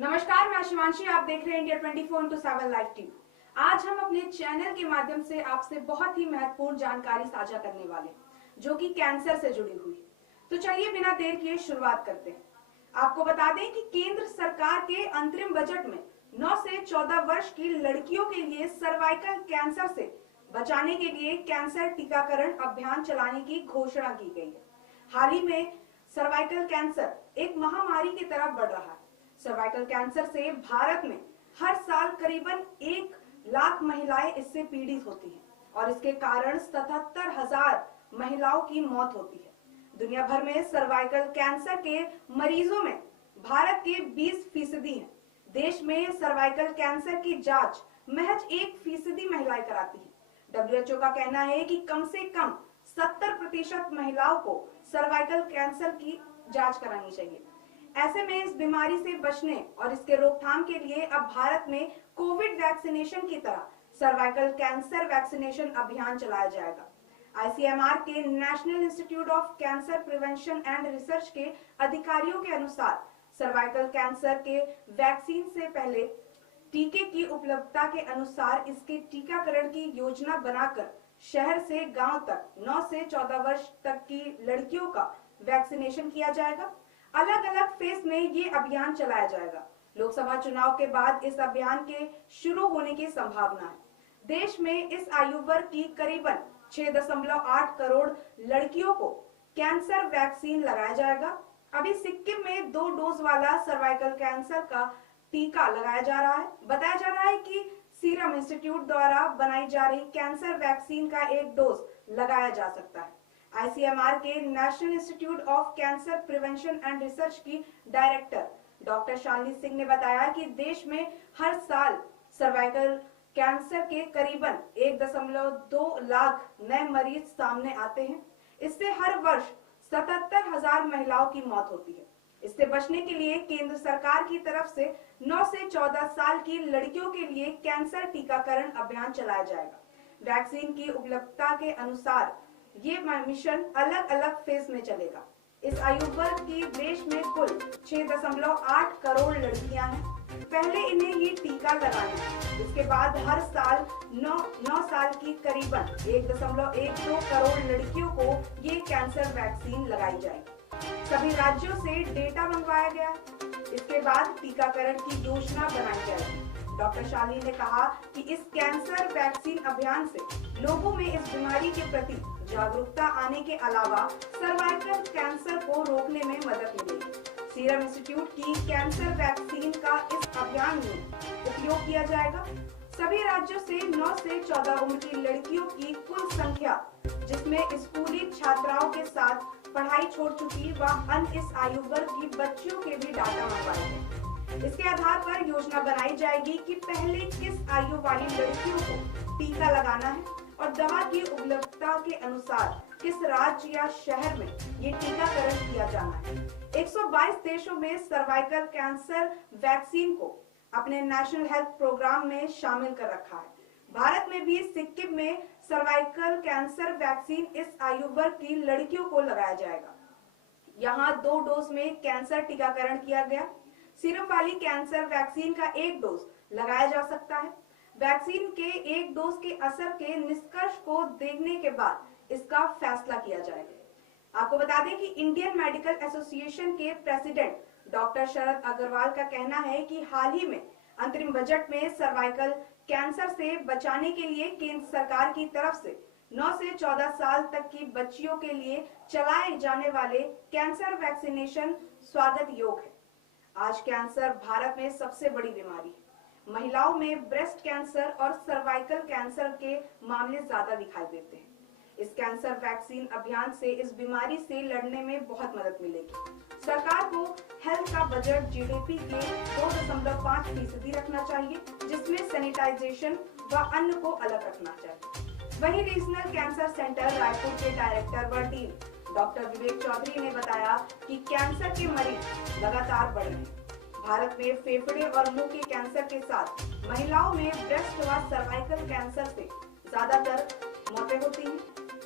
नमस्कार, मैं शिवांशी। आप देख रहे हैं इंडिया 24/7 लाइव टीवी। आज हम अपने चैनल के माध्यम से आपसे बहुत ही महत्वपूर्ण जानकारी साझा करने वाले हैं, जो कि कैंसर से जुड़ी हुई है। तो चलिए बिना देर किए शुरुआत करते हैं। आपको बता दें कि केंद्र सरकार के अंतरिम बजट में 9 से 14 वर्ष की लड़कियों के लिए सर्वाइकल कैंसर से बचाने के लिए कैंसर टीकाकरण अभियान चलाने की घोषणा की गई है। हाल ही में सर्वाइकल कैंसर एक महामारी की तरफ बढ़ रहा है। सर्वाइकल कैंसर से भारत में हर साल करीबन 1 लाख महिलाएं इससे पीड़ित होती हैं और इसके कारण 77,000 महिलाओं की मौत होती है। दुनिया भर में सर्वाइकल कैंसर के मरीजों में भारत के 20% हैं। देश में सर्वाइकल कैंसर की जांच महज 1% महिलाएं कराती हैं। WHO का कहना है कि कम से कम 70% महिलाओं को सर्वाइकल कैंसर की जांच करानी चाहिए। ऐसे में इस बीमारी से बचने और इसके रोकथाम के लिए अब भारत में कोविड वैक्सीनेशन की तरह सर्वाइकल कैंसर वैक्सीनेशन अभियान चलाया जाएगा। ICMR के national institute of cancer prevention and research के अधिकारियों के अनुसार सर्वाइकल कैंसर के वैक्सीन से पहले टीके की उपलब्धता के अनुसार इसके टीकाकरण की योजना बनाकर शहर से गांव तक 9 से 14 वर्ष तक की लड़कियों का वैक्सीनेशन किया जाएगा। अलग अलग फेज में ये अभियान चलाया जाएगा। लोकसभा चुनाव के बाद इस अभियान के शुरू होने की संभावना है। देश में इस आयु वर्ग की करीबन 6.8 करोड़ लड़कियों को कैंसर वैक्सीन लगाया जाएगा। अभी सिक्किम में 2 डोज वाला सर्वाइकल कैंसर का टीका लगाया जा रहा है। बताया जा रहा है कि सीरम इंस्टीट्यूट द्वारा बनाई जा रही कैंसर वैक्सीन का 1 डोज लगाया जा सकता है। ICMR के national institute of cancer prevention and research की डायरेक्टर डॉक्टर शालिनी सिंह ने बताया कि देश में हर साल सर्वाइकल कैंसर के करीबन 1.2 लाख नए मरीज सामने आते हैं। इससे हर वर्ष 77,000 महिलाओं की मौत होती है। इससे बचने के लिए केंद्र सरकार की तरफ से 9 से 14 साल की लड़कियों के लिए कैंसर टीकाकरण अभियान चलाया जाएगा। वैक्सीन की उपलब्धता के अनुसार ये मिशन अलग अलग फेज में चलेगा। इस आयु वर्ग की देश में कुल 6.8 करोड़ लड़कियां हैं। पहले इन्हें ये टीका लगाना है। इसके बाद हर साल 9 साल की करीबन 1.12 करोड़ लड़कियों को ये कैंसर वैक्सीन लगाई जाएगी। सभी राज्यों से डेटा मंगवाया गया। इसके बाद टीकाकरण की योजना बनाई जाएगी। डॉक्टर शालिनी ने कहा कि इस कैंसर वैक्सीन अभियान से लोगों में इस बीमारी के प्रति जागरूकता आने के अलावा सर्वाइकल कैंसर को रोकने में मदद मिलेगी। सीरम इंस्टीट्यूट की कैंसर वैक्सीन का इस अभियान में उपयोग किया जाएगा। सभी राज्यों से 9 से 14 उम्र की लड़कियों की कुल संख्या, जिसमें स्कूली छात्राओं के साथ पढ़ाई छोड़ चुकी व अन्य इस आयु वर्ग की बच्चियों के भी डाटा मंगवाए गए। इसके आधार पर योजना बनाई जाएगी कि पहले किस आयु वाली लड़कियों को टीका लगाना है और दवा की उपलब्धता के अनुसार किस राज्य या शहर में ये टीकाकरण किया जाना है। 122 देशों में सर्वाइकल कैंसर वैक्सीन को अपने नेशनल हेल्थ प्रोग्राम में शामिल कर रखा है। भारत में भी सिक्किम में सर्वाइकल कैंसर वैक्सीन इस आयु वर्ग की लड़कियों को लगाया जाएगा। यहाँ 2 डोज में कैंसर टीकाकरण किया गया। सीरम वाली कैंसर वैक्सीन का 1 डोज लगाया जा सकता है। वैक्सीन के 1 डोज के असर के निष्कर्ष को देखने के बाद इसका फैसला किया जाएगा। आपको बता दें कि इंडियन मेडिकल एसोसिएशन के प्रेसिडेंट डॉक्टर शरद अग्रवाल का कहना है कि हाल ही में अंतरिम बजट में सर्वाइकल कैंसर से बचाने के लिए केंद्र सरकार की तरफ से 9 से 14 साल तक की बच्चियों के लिए चलाए जाने वाले कैंसर वैक्सीनेशन स्वागत योग्य है। आज कैंसर भारत में सबसे बड़ी बीमारी है। महिलाओं में ब्रेस्ट कैंसर और सर्वाइकल कैंसर के मामले ज्यादा दिखाई देते हैं। इस कैंसर वैक्सीन अभियान से इस बीमारी से लड़ने में बहुत मदद मिलेगी। सरकार को हेल्थ का बजट GDP के 2.5% रखना चाहिए, जिसमें सैनिटाइजेशन व अन्न को अलग रखना चाहिए। वहीं रीजनल कैंसर सेंटर रायपुर के डायरेक्टर व डीन डॉक्टर विवेक चौधरी ने बताया कि कैंसर के मरीज लगातार बढ़ रहे हैं। भारत में फेफड़े और मुंह के कैंसर के साथ महिलाओं में ब्रेस्ट व सर्वाइकल कैंसर से ज्यादातर मौतें होती हैं।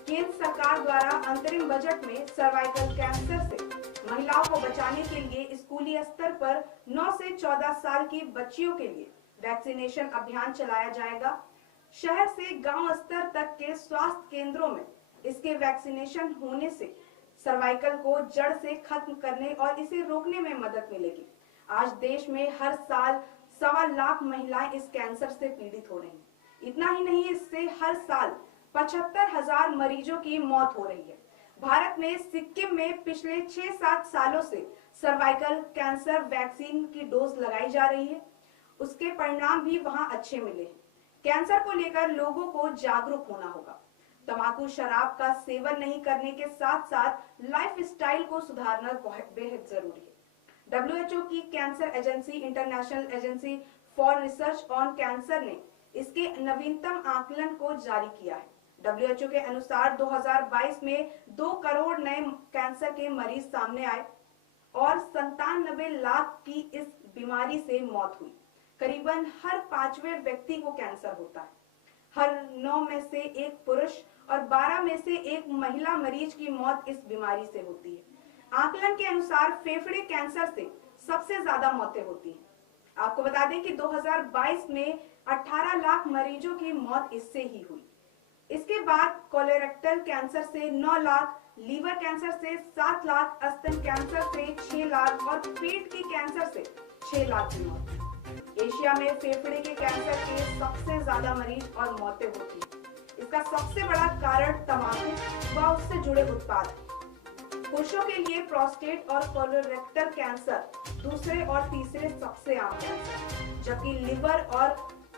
केंद्र सरकार द्वारा अंतरिम बजट में सर्वाइकल कैंसर से महिलाओं को बचाने के लिए स्कूली स्तर पर 9 से 14 साल की बच्चियों के लिए वैक्सीनेशन अभियान चलाया जाएगा। शहर से गांव स्तर तक के स्वास्थ्य केंद्रों में इसके वैक्सीनेशन होने से सर्वाइकल को जड़ से खत्म करने और इसे रोकने में मदद मिलेगी। आज देश में हर साल 1.25 लाख महिलाएं इस कैंसर से पीड़ित हो रही हैं। इतना ही नहीं, इससे हर साल 75,000 मरीजों की मौत हो रही है। भारत में सिक्किम में पिछले 6-7 सालों से सर्वाइकल कैंसर वैक्सीन की डोज लगाई जा रही है। उसके परिणाम भी वहां अच्छे मिले हैं। कैंसर को लेकर लोगों को जागरूक होना होगा। तंबाकू शराब का सेवन नहीं करने के साथ साथ लाइफस्टाइल को सुधारना बेहद जरूरी है। WHO की cancer agency international agency for research on cancer ने इसके नवीनतम आकलन को जारी किया है। WHO के अनुसार 2022 में 2 करोड़ नए कैंसर के मरीज सामने आए और 97 लाख की इस बीमारी से मौत हुई। करीबन हर 5वें व्यक्ति को कैंसर होता है। हर 9 में से 1 पुरुष और 12 में से 1 महिला मरीज की मौत इस बीमारी से होती है। आकलन के अनुसार फेफड़े कैंसर से सबसे ज्यादा मौतें होती हैं। आपको बता दें कि 2022 में 18 लाख मरीजों की मौत इससे ही हुई। इसके बाद कोलोरेक्टल कैंसर से 9 लाख, लीवर कैंसर से 7 लाख, स्तन कैंसर से 6 लाख और पेट के कैंसर से 6 लाख की मौत। एशिया में फेफड़े के कैंसर के सबसे ज्यादा मरीज और मौतें होती हैं। इसका सबसे बड़ा कारण तंबाकू व उससे जुड़े उत्पाद है। पुरुषों के लिए प्रोस्टेट और कोलोरेक्टल कैंसर दूसरे और तीसरे सबसे आम कैंसर, जबकि लिवर और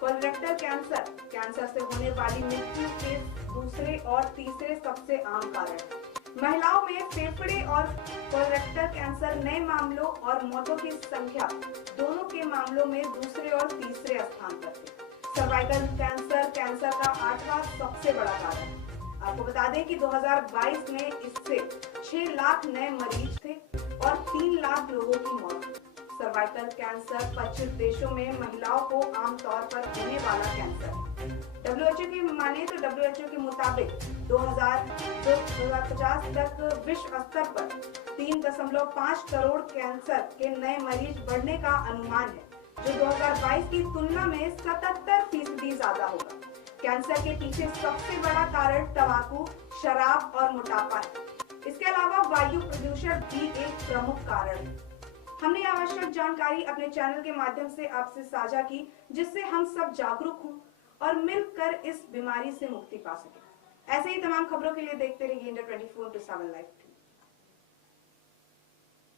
कोलोरेक्टल कैंसर से होने वाली मृत्यु के दूसरे और तीसरे सबसे आम कारण है। महिलाओं में फेफड़े और कोलोरेक्टल कैंसर नए मामलों और मौतों की संख्या दोनों के मामलों में दूसरे और तीसरे स्थान पर थे। सर्वाइकल कैंसर का 8वां सबसे बड़ा कारण है। आपको बता दें कि 2022 में इससे 6 लाख नए मरीज थे और 3 लाख लोगों की मौत हुई। सर्वाइकल कैंसर 25 देशों में महिलाओं को आमतौर पर होने वाला कैंसर है। WHO की माने तो WHO के मुताबिक 2050 तक विश्व स्तर पर 3.5 करोड़ कैंसर के नए मरीज बढ़ने का अनुमान है, जो 2022 की तुलना में 77% ज्यादा होगा। कैंसर के पीछे सबसे बड़ा कारण तंबाकू, शराब और मोटापा है। इसके अलावा वायु प्रदूषण भी एक प्रमुख कारण है। हमने आवश्यक जानकारी अपने चैनल के माध्यम से आपसे साझा की, जिससे हम सब जागरूक हों और मिलकर इस बीमारी से मुक्ति पा सकें। ऐसे ही तमाम खबरों के लिए देखते रहिए इंडिया 24/7 लाइव।